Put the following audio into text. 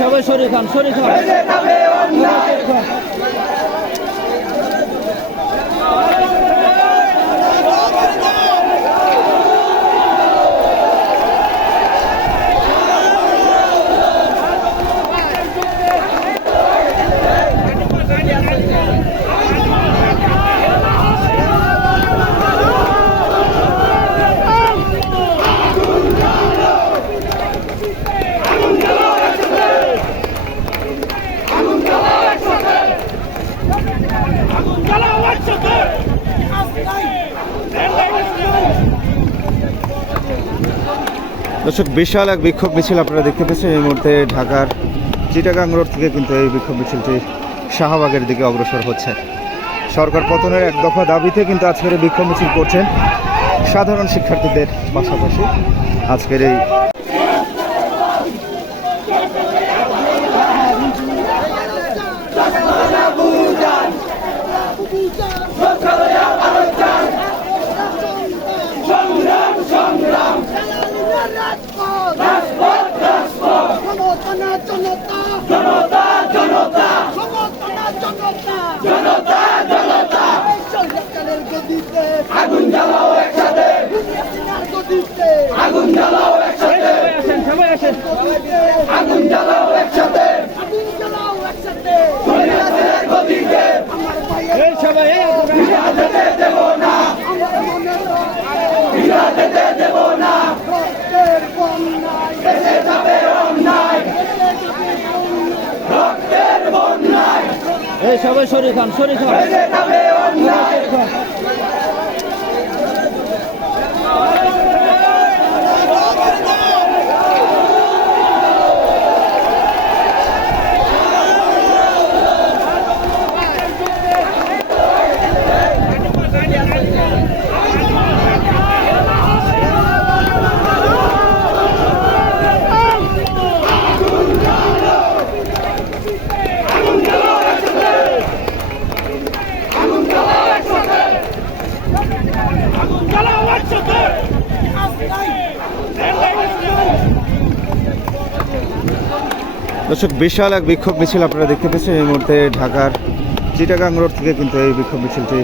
সবাই শরীর খান শরীর খান। দর্শক, বিশাল এক বিক্ষোভ মিছিল আপনারা দেখতে পেয়েছেন এই মুহূর্তে ঢাকার চিটাগাং রোড থেকে কিন্তু এই বিক্ষোভ মিছিলটি শাহবাগের দিকে অগ্রসর হচ্ছে। সরকার পতনের এক দফা দাবিতে কিন্তু আজকের এই বিক্ষোভ মিছিল করছেন সাধারণ শিক্ষার্থীদের পাশাপাশি। আজকের এই সংগ্রাম সংগ্রাম রাজপথ রাজপথ রাজপথ জনতা না জনতা জনতা জনতা জনতা না জনতা জনতা গদিতে আগুন জ্বালাও একসাথে গদিতে আগুন জ্বালাও একসাথে আগুন জ্বালাও একসাথে আগুন জ্বালাও না দেব সবাই শরীর খান শরীর খান। দর্শক, বিশাল এক বিক্ষোভ মিছিল আপনারা দেখতে পেয়েছেন। এই মুহূর্তে ঢাকার চিটাগাং রোড থেকে কিন্তু এই বিক্ষোভ মিছিলটি